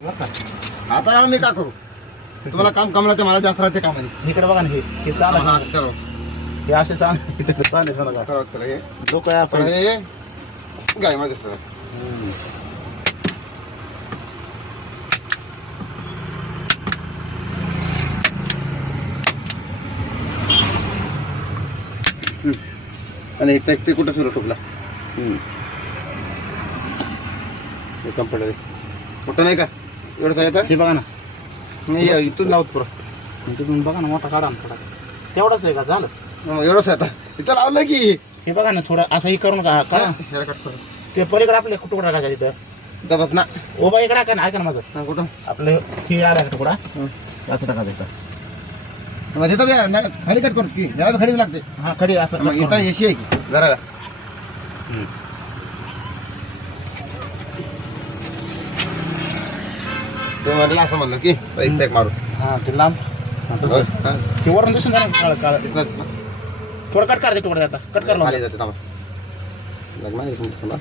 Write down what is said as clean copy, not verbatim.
आता मी का करू तुम्हाला काम कमला ते मला जास्त राहते कामाने इकडे बघा ना हे चाल हे असे सांग जो काय आपण गाय मला दिसतो आणि एक ते कुठं सुरू टोकला कंपनी मोठं नाही का एवढं येतं हे बघा ना मी इथून लावत पुरं तुम्ही बघा ना मोठा काढा ना थोडा तेवढंच आहे का झालं एवढंच आहे आता इथं लावलं की हे बघा ना थोडं असं हे करून का ते पलीकडे आपले तुकडा टाकायचा तिथं दबस ना ओबा इकडे का ना ऐका ना माझं कुठं आपलं हे आला का तुकडा असं टाकायचं म्हणजे तर खाली कट करू की जरा खालीच लागते हा खरी असं मग इथं एसी आहे की जरा ते म्हणलं असं म्हणलं की एक मारू हा ते लांब ते वरून दिसून जाणार काळ काळ थोडं कट करायचं तुकडा आता कट कर खाली जाते लग्न